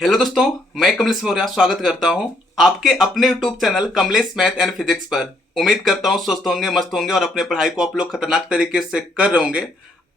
Hello दोस्तों, मैं कमलेश मौर्य स्वागत करता हूं आपके अपने YouTube channel Kamlesh math and physics पर। उम्मीद करता हूं स्वस्थ होंगे, मस्त होंगे और अपने पढ़ाई को आप लोग खतरनाक तरीके से कर रहे होंगे।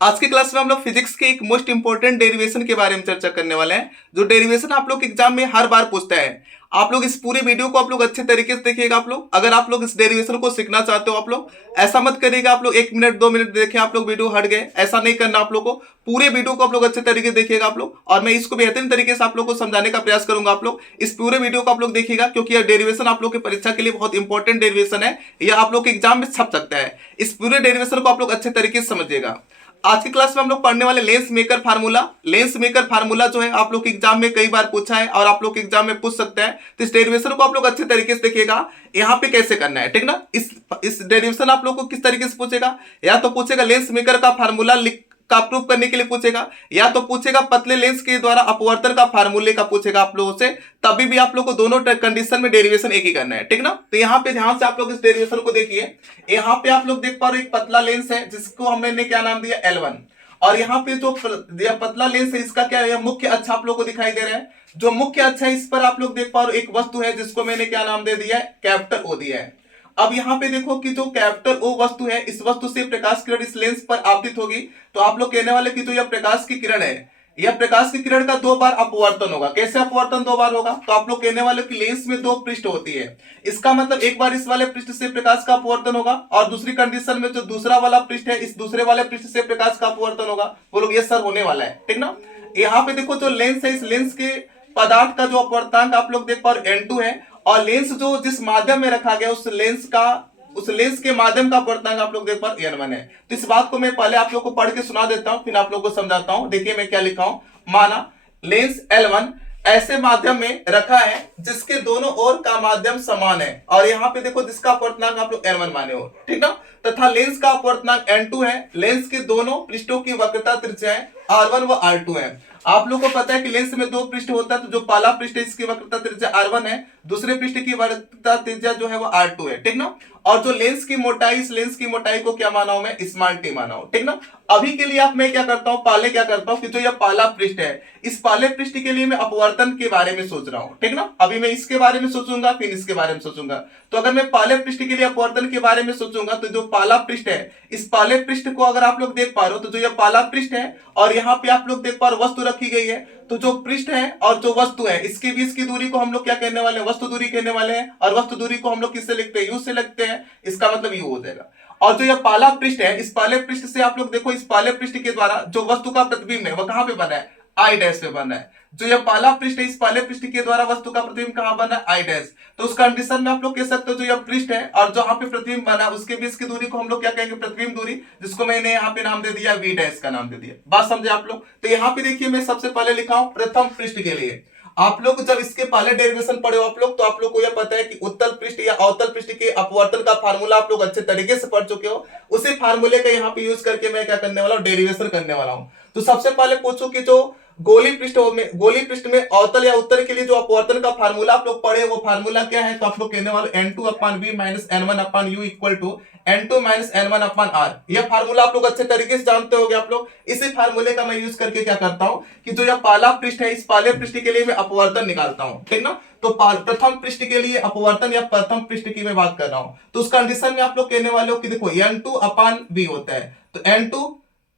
आज की क्लास में हम लोग फिजिक्स के एक मोस्ट इंपॉर्टेंट डेरिवेशन के बारे में चर्चा करने वाले हैं, जो डेरिवेशन आप लोग एग्जाम में हर बार पूछता है। आप लोग इस पूरे वीडियो को आप लोग अच्छे तरीके से देखिएगा। आप लोग अगर आप लोग इस डेरिवेशन को सीखना चाहते हो, आप लोग ऐसा मत करिएगा आप लोग 1 मिनट 2 मिनट देखें आप लोग वीडियो हट गए, ऐसा नहीं करना। आप लोग को पूरे वीडियो को आप लोग अच्छे तरीके से देखिएगा आप लोग, और मैं इसको बेहतरीन तरीके से आप लोग को समझाने का प्रयास करूंगा। आप लोग इस पूरे वीडियो को आप लोग देखिएगा, क्योंकि यह डेरिवेशन आप लोग की परीक्षा के लिए बहुत इंपॉर्टेंट डेरिवेशन है। यह आप लोग के एग्जाम में छप सकता है। इस पूरे डेरिवेशन को आप लोग अच्छे तरीके से समझिएगा। आज की क्लास में हम लोग पढ़ने वाले lens maker formula. Lens maker formula जो है आप लोग के एग्जाम में कई बार पूछा है और आप लोग के एग्जाम में पूछ सकता है। तो इस डेरिवेशन को आप लोग अच्छे तरीके से देखिएगा, यहाँ पे कैसे करना है, ठीक ना। इस डेरिवेशन आप लोग को किस तरीके से पूछेगा, या तो पूछेगा लेंस मेकर का फार्मूला लिख का प्रूफ करने के लिए पूछेगा, या तो पूछेगा पतले लेंस के द्वारा अपवर्तन का फार्मूले का पूछेगा आप लोगों से। तभी भी आप लोग को दोनों कंडीशन में डेरिवेशन एक ही करना है, ठीक ना। तो यहाँ पे ध्यान से आप लोग इस डेरिवेशन को देखिए। यहाँ पे आप लोग देख पा रहे हो एक पतला लेंस है जिसको हमने क्या नाम दिया, L1। और यहाँ पे जो पतला लेंस है इसका क्या है, मुख्य अक्ष आप लोग को दिखाई दे रहा है। जो मुख्य अक्ष है इस पर आप लोग देख पा रहे हो एक वस्तु है जिसको मैंने क्या नाम दे दिया है, कैपिटल O दिया है। अब यहाँ पे देखो कि जो कैपिटल O वस्तु है, इस वस्तु से प्रकाश किरण इस लेंस पर आपतित होगी। तो आप लोग कहने वाले कि जो यह प्रकाश की किरण है, यह प्रकाश की किरण का 2 बार अपवर्तन होगा। कैसे अपवर्तन 2 बार होगा, तो आप लोग कहने वाले कि लेंस में 2 पृष्ठ होती है। इसका मतलब एक बार इस वाले पृष्ठ से प्रकाश का अपवर्तन होगा, और दूसरी कंडीशन में जो दूसरा वाला पृष्ठ है इस दूसरे वाले पृष्ठ से प्रकाश का अपवर्तन होगा। बोलो ये सर होने वाला है, ठीक ना। यहाँ पे देखो जो लेंस है, इस लेंस के पदार्थ का जो अपवर्तनांक आप लोग देख पा रहे N2 है, और लेंस जो जिस माध्यम में रखा गया उस लेंस के माध्यम का अपवर्तनांक आप लोग देख पा रहे N1 है। तो इस बात को मैं पहले आप लोग को पढ़ के सुना देता हूं, फिर आप लोग को समझाता हूं। देखिए मैं क्या लिखा हूं। माना लेंस L1 ऐसे माध्यम में रखा है जिसके दोनों ओर का माध्यम समान है, और यहाँ पे देखो जिसका अपवर्तनांक आप लोग N1 माने हो, ठीक ना। तथा लेंस का अपवर्तनांक N2 है। लेंस के दोनों पृष्ठों की वक्रता त्रिज्याएं R1 व R2 है। आप लोग को पता है कि लेंस में 2 पृष्ठ होता है, तो जो पहला पृष्ठ है इसकी वक्रता त्रिज्या R1 है, दूसरे पृष्ठ की वक्रता त्रिज्या जो है वो R2 है, ठीक ना। और जो लेंस की मोटाई, इस लेंस की मोटाई को क्या माना हूं मैं, स्मॉल टी माना हूं, ठीक ना। अभी के लिए आप मैं क्या करता हूं, पहले क्या करता हूं कि जो यह पहला पृष्ठ है, इस पहले पृष्ठ के लिए मैं अपवर्तन के बारे में सोच रहा हूं, ठीक ना। अभी मैं इसके बारे में सोचूंगा, फिर इसके बारे में सोचूंगा। तो अगर मैं पहले पृष्ठ के लिए अपवर्तन के बारे में सोचूंगा, तो जो पहला पृष्ठ है, इस पहले पृष्ठ को अगर आप लोग देख पा रहे हो, तो जो यह पहला पृष्ठ है और यहाँ पे आप लोग देख पा रहे हो वस्तु रखी गई है। तो जो पृष्ठ है और जो वस्तु है, इसके बीच की दूरी को हम लोग क्या कहने वाले हैं, वस्तु दूरी कहने वाले हैं। और वस्तु दूरी को हम लोग किससे लिखते हैं, U से लिखते हैं। इसका मतलब U हो जाएगा। और जो यह पहला पृष्ठ है, इस पहले पृष्ठ से आप लोग देखो, इस पहले पृष्ठ के द्वारा जो वस्तु का प्रतिबिंब है वो कहां पे बना है, I डैश पे बना है। जो यह पहला पृष्ठ है, इस पहले पृष्ठ के द्वारा वस्तु का प्रतिबिंब कहां बना है, I डैश। तो उस कंडीशन में आप लोग कह सकते हो जो यह पृष्ठ है और जहां पे प्रतिबिंब बना है उसके बीच की दूरी को हम लोग क्या कहेंगे, प्रतिबिंब दूरी, जिसको मैंने यहाँ पे नाम दे दिया V डैश का नाम दे दिया। बात समझे आप लोग। तो यहाँ पे देखिए मैं सबसे पहले लिखा हूं प्रथम पृष्ठ के लिए। आप लोग जब इसके पहले डेरिवेशन पढ़े हो आप लोग, तो आप लोग को यह पता है कि उत्तल पृष्ठ या अवतल पृष्ठ के अपवर्तन का फार्मूला आप लोग अच्छे तरीके से पढ़ चुके हो। उसी फार्मूले का यहाँ पे यूज करके मैं क्या करने वाला हूँ, डेरिवेशन करने वाला हूँ। तो सबसे पहले पूछो कि जो गोली पृष्ठ में अवतल या उत्तर के लिए जो अपवर्तन का फार्मूला आप लोग पढ़े, वो फार्मूला क्या है। तो आप लोग कहने वाले N2 upon V minus N1 upon U equal to N2 minus N1 upon R। यह फार्मूला आप लोग अच्छे तरीके से जानते होंगे आप लोग। इसी फार्मूले का मैं यूज करके क्या करता हूं कि जो यह पहला पृष्ठ है, इस पहले पृष्ठ के लिए मैं अपवर्तन निकालता हूं, ठीक ना। तो प्रथम पृष्ठ के लिए अपवर्तन या प्रथम पृष्ठ की मैं बात कर रहा हूं। तो उस कंडीशन में आप लोग कहने वाले हो कि देखो N2 अपान V होता है। तो N2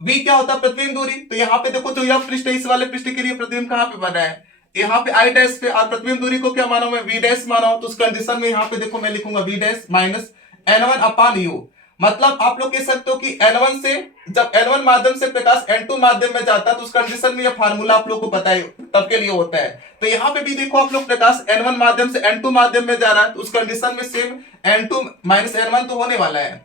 V क्या होता है, प्रतिबिंब दूरी। तो यहाँ पे देखो जो यह पृष्ठ है, इस वाले पृष्ठ के लिए प्रतिबिंब कहां पे बना है, यहाँ पे I डैश पे, और प्रतिबिंब दूरी को क्या माना हूं मैं, V डैश माना हूं। तो उस कंडीशन में यहाँ पे देखो मैं लिखूंगा V dash minus N1 upon U। मतलब आप लोग कह सकते हो कि N1 से, जब N1 माध्यम से प्रकाश N2 माध्यम में जाता है, तो उस कंडीशन में यह फार्मूला आप लोग को पता है तब के लिए होता है। तो यहाँ पे भी देखो आप लोग प्रकाश N1 माध्यम से N2 माध्यम में जा रहा है, तो उस कंडीशन में सेम N2 माइनस N1 तो होने वाला है।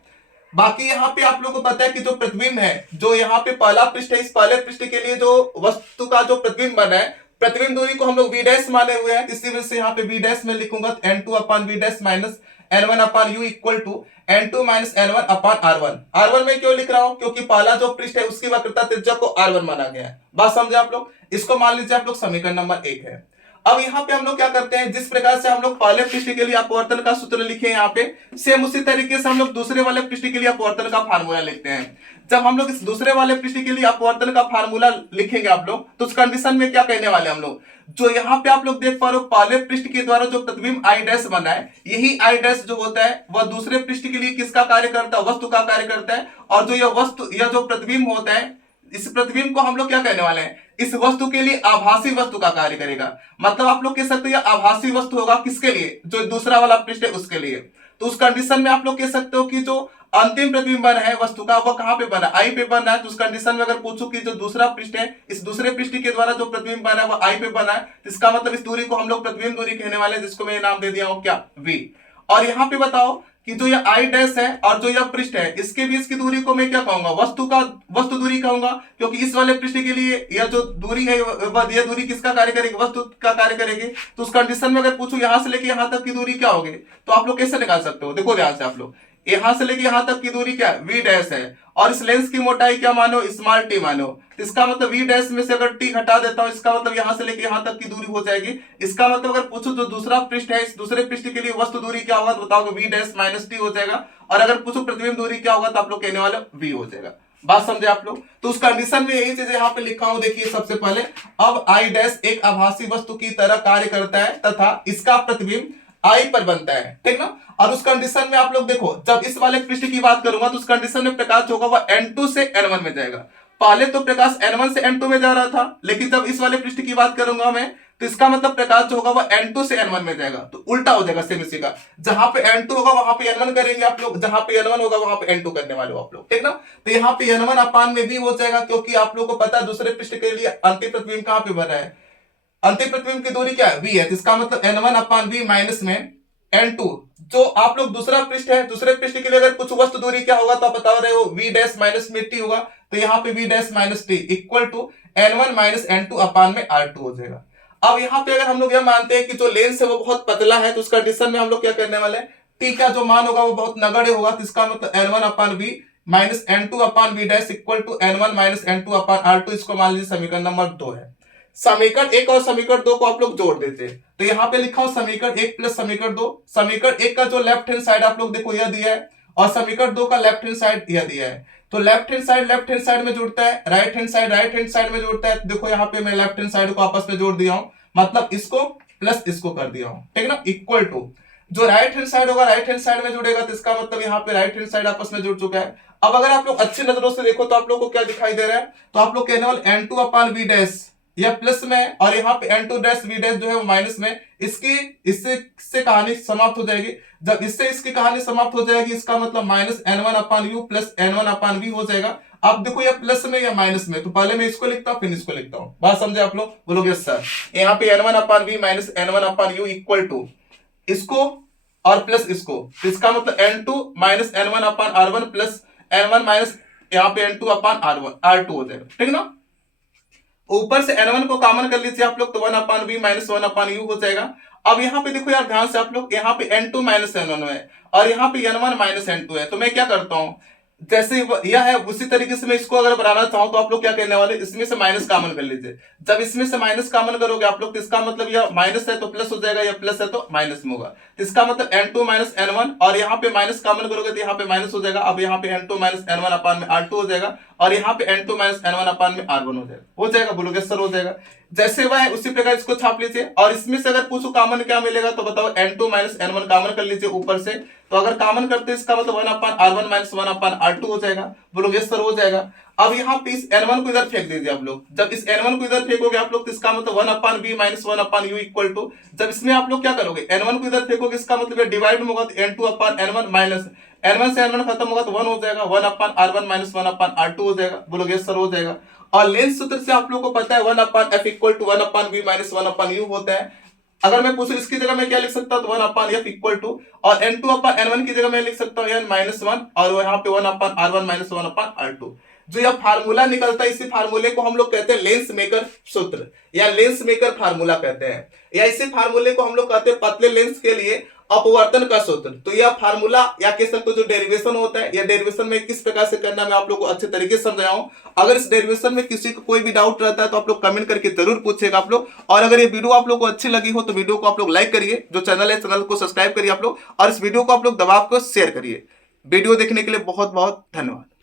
बाकी यहाँ पे आप लोग को पता है कि जो प्रतिबिंब है, जो यहाँ पे पहला पृष्ठ है, इस पहले पृष्ठ के लिए जो वस्तु का जो प्रतिबिंब बना है, प्रतिबिंब दूरी को हम लोग V डैश माने हुए हैं। इसी वजह से यहाँ पे V डैश में लिखूंगा N2 upon V dash minus N1 upon U equal to N2 minus N1 upon R1। R1 में क्यों लिख रहा हूं, क्योंकि पहला जो पृष्ठ है उसकी वक्रता त्रिज्या को R1 माना गया है। बात समझे आप लोग। इसको मान लीजिए आप लोग समीकरण नंबर 1 है। अब यहाँ पे हम लोग क्या करते हैं, जिस प्रकार से हम लोग पहले पृष्ठ के लिए अपवर्तन का सूत्र लिखे यहाँ पे, सेम उसी तरीके से हम लोग दूसरे वाले पृष्ठ के लिए अपवर्तन का फार्मूला लिखते हैं। जब हम लोग इस दूसरे वाले पृष्ठ के लिए अपवर्तन का फार्मूला लिखेंगे आप लोग, तो उस कंडीशन में क्या कहने वाले हम लोग, जो यहाँ पे आप लोग देख पा रहे हो पहले पृष्ठ के द्वारा जो प्रतिबिंब आई डैश बना है, यही आई डैश जो होता है वह दूसरे पृष्ठ के लिए किसका कार्य करता है, वस्तु का कार्य करता है। और जो यह वस्तु, यह जो प्रतिबिंब होता है, इस प्रतिबिंब को हम लोग क्या कहने वाले हैं, इस वस्तु के लिए आभासी वस्तु का कार्य करेगा। मतलब आप लोग कह सकते हो यह आभासी वस्तु होगा किसके लिए, जो दूसरा वाला पृष्ठ है उसके लिए। तो उस कंडीशन में आप लोग कह सकते हो कि जो अंतिम प्रतिबिंब बना है वस्तु का, वह कहां पे बना, आई पे बना है। तो उस कंडीशन में अगर पूछूं कि जो दूसरा पृष्ठ है, इस दूसरे पृष्ठ के द्वारा जो प्रतिबिंब बना है वह आई पे बना है, तो इसका मतलब इस दूरी को हम लोग प्रतिबिंब दूरी कहने वाले हैं, जिसको मैं नाम दे दिया हूं क्या, वी। और यहाँ पे बताओ कि जो यह आई डैश है और जो यह पृष्ठ है, इसके बीच की दूरी को मैं क्या कहूंगा, वस्तु दूरी कहूंगा, क्योंकि इस वाले पृष्ठ के लिए यह जो दूरी है यह दूरी किसका कार्य करेगी, वस्तु का कार्य करेगी। तो उस कंडीशन में अगर पूछूं यहां से लेके यहां तक की दूरी क्या होगी, तो आप लोग कैसे निकाल सकते हो, देखो ध्यान से आप लोग, यहां से लेके यहां तक की दूरी क्या है, वी डैश है, और इस लेंस की मोटाई क्या मानो, स्मॉल टी मानो। तो इसका मतलब वी डैश में से अगर टी घटा देता हूं, इसका मतलब यहां से लेके यहां तक की दूरी हो जाएगी। इसका मतलब अगर पूछो जो दूसरा पृष्ठ है, इस दूसरे पृष्ठ के लिए वस्तु दूरी क्या होगा, तो बताओ वी डैश माइनस टी हो जाएगा। और अगर पूछो प्रतिबिंब दूरी क्या होगा, तो आप लोग कहने वाले वी हो जाएगा। बात समझे आप लोग। तो उस कंडीशन में यही चीज यहाँ पे लिखा हूं, देखिए सबसे पहले, अब आई डैश एक आभासी वस्तु की तरह कार्य करता है तथा इसका प्रतिबिंब आई पर बनता है, ठीक ना। और उस कंडीशन में आप लोग देखो, जब इस वाले पृष्ठ की बात करूंगा तो उस कंडीशन में प्रकाश होगा वह N2 से N1 में जाएगा। पहले तो प्रकाश N1 से N2 में जा रहा था, लेकिन जब इस वाले पृष्ठ की बात करूंगा मैं, तो इसका मतलब प्रकाश जो होगा वह N2 से N1 में जाएगा। तो उल्टा हो जाएगा सेम इसी का, जहां पे N2 होगा वहां पे N1 करेंगे आप लोग, जहां पे N1 होगा वहां पे N2 करने वाले हो आप लोग, ठीक ना। तो यहाँ पे N1 अपान में भी हो जाएगा, क्योंकि आप लोग को पता है दूसरे पृष्ठ के लिए अंतिम प्रतिबिंब कहां पे बना है, अंतिम प्रतिबिंब की दूरी क्या है, v है। तो इसका मतलब N1 अपान v माइनस में N2, जो आप लोग दूसरा पृष्ठ है, दूसरे पृष्ठ के लिए अगर कुछ वस्तु दूरी क्या होगा तो आप बता रहे हो v डैश माइनस में t होगा। तो यहाँ पे v dash minus T equal to N1 minus N2 upon में R2 हो जाएगा। अब यहाँ पे अगर हम लोग यह मानते हैं कि जो लेंस है वो बहुत पतला है, तो उस कंडीशन में हम लोग क्या करने वाले हैं, t का जो मान होगा वो बहुत नगण्य होगा। तो इसका मतलब N1 upon v minus N2 upon v dash equal to N1 minus N2 upon R2। इसको मान लीजिए समीकरण नंबर 2 है। समीकरण 1 और समीकरण 2 को आप लोग जोड़ देते हैं, तो यहाँ पे लिखा हो समीकरण 1 प्लस समीकरण 2। समीकरण 1 का जो लेफ्ट हैंड साइड आप लोग देखो यह दिया है, और समीकरण 2 का लेफ्ट हैंड साइड यह दिया है। तो लेफ्ट हैंड साइड में जुड़ता है, राइट हैंड साइड में जुड़ता है। देखो यहाँ पे मैं लेफ्ट हैंड साइड को आपस में जोड़ दिया हूं, मतलब इसको प्लस इसको कर दिया हूं, ठीक ना, इक्वल टू जो राइट हैंड साइड होगा राइट हैंड साइड में जुड़ेगा, तो इसका मतलब यहाँ पे राइट हैंड साइड आपस में जुड़ चुका है। अब अगर आप लोग अच्छी नजरों से देखो तो आप लोग को क्या दिखाई दे रहा है, तो आप लोग कहने वाले N2 अपान v डैश यह प्लस में, और यहाँ पे N2 डैश v डैश जो है वो माइनस में। इससे कहानी समाप्त हो जाएगी। जब इससे इसकी कहानी समाप्त हो जाएगी, इसका मतलब minus N1 upon u plus N1 upon v हो जाएगा। अब देखो यह प्लस में या माइनस में, तो पहले मैं इसको लिखता हूं फिर इसको लिखता हूं। बात समझे आप लोग, बोलोगे सर। यहाँ पे N1 upon v minus N1 upon u equal to इसको और प्लस इसको, तो इसका मतलब N2 minus N1 upon R1 plus N1 minus यहाँ पे N2 अपान R2 हो जाएगा, ठीक ना। ऊपर से N1 को कॉमन कर लीजिए आप लोग, तो 1 अपान v माइनस 1 अपान u हो जाएगा। अब यहाँ पे देखो यार ध्यान से आप लोग, यहाँ पे N2 माइनस N1 है और यहाँ पे N1 माइनस N2 है। तो मैं क्या करता हूँ, जैसे यह है उसी तरीके से मैं इसको अगर बनाना चाहूं तो आप लोग क्या कहने वाले, इसमें से माइनस कॉमन कर लीजिए। जब इसमें से माइनस कॉमन करोगे आप लोग, तो इसका मतलब यह माइनस है तो प्लस हो जाएगा, या प्लस है तो माइनस में होगा। तो इसका मतलब N2 माइनस N1, और यहाँ पे माइनस कॉमन करोगे तो यहाँ पे माइनस हो जाएगा। अब यहाँ पे N2 माइनस N1 अपान में R2 हो जाएगा, और यहाँ पे N2 माइनस N1 अपान में R1 हो जाएगा। बोलोगे सर हो जाएगा। जैसे वह है उसी प्रकार इसको छाप लीजिए, और इसमें से अगर पूछो कॉमन क्या मिलेगा, तो बताओ N2 माइनस N1 कॉमन कर लीजिए ऊपर से। तो अगर कॉमन करते हैं इसका मतलब 1 अपान R1 माइनस 1 अपान R2 हो जाएगा। बोलोगे सर हो जाएगा। अब यहाँ पे इस N1 को इधर फेंक दीजिए आप लोग। जब इस N1 को इधर फेंकोगे आप लोग, तो इसका मतलब 1 upon b minus 1 upon u equal to, जब इसमें आप लोग क्या करोगे, N1 को इधर फेंकोगे, इसका मतलब डिवाइड में होगा, तो N2 अपान N1 माइनस N1 से N1 खत्म होगा तो 1 हो जाएगा, 1 अपान R1 माइनस 1 अपान R2 हो जाएगा। बोलोगे सर हो जाएगा। और लेंस सूत्र से आप लोग को पता है 1 upon f equal to 1 upon b minus 1 upon u होता है। अगर मैं पूछूं इसकी जगह मैं क्या लिख सकता हूं, तो 1 अपान f इक्वल टू, और N2 अपान N1 की जगह मैं लिख सकता हूं n माइनस 1, और यहाँ पे 1 अपान R1 माइनस 1 अपान R2। जो यह फार्मूला निकलता है, इसी फार्मूले को हम लोग कहते हैं लेंस मेकर सूत्र या लेंस मेकर फार्मूला कहते हैं, या इसी फार्मूले को हम लोग कहते हैं पतले लेंस के लिए अपवर्तन का सूत्र। तो यह फार्मूला या कह सकते हो जो डेरिवेशन होता है, या डेरिवेशन में किस प्रकार से करना मैं आप लोगों को अच्छे तरीके से समझाया हूं। अगर इस डेरिवेशन में किसी को कोई भी डाउट रहता है तो आप लोग कमेंट करके जरूर पूछेगा आप लोग। और अगर ये वीडियो आप लोग को अच्छी लगी हो तो वीडियो को आप लोग लाइक करिए, जो चैनल है चैनल को सब्सक्राइब करिए आप लोग, और इस वीडियो को आप लोग दबा को शेयर करिए। वीडियो देखने के लिए बहुत बहुत धन्यवाद।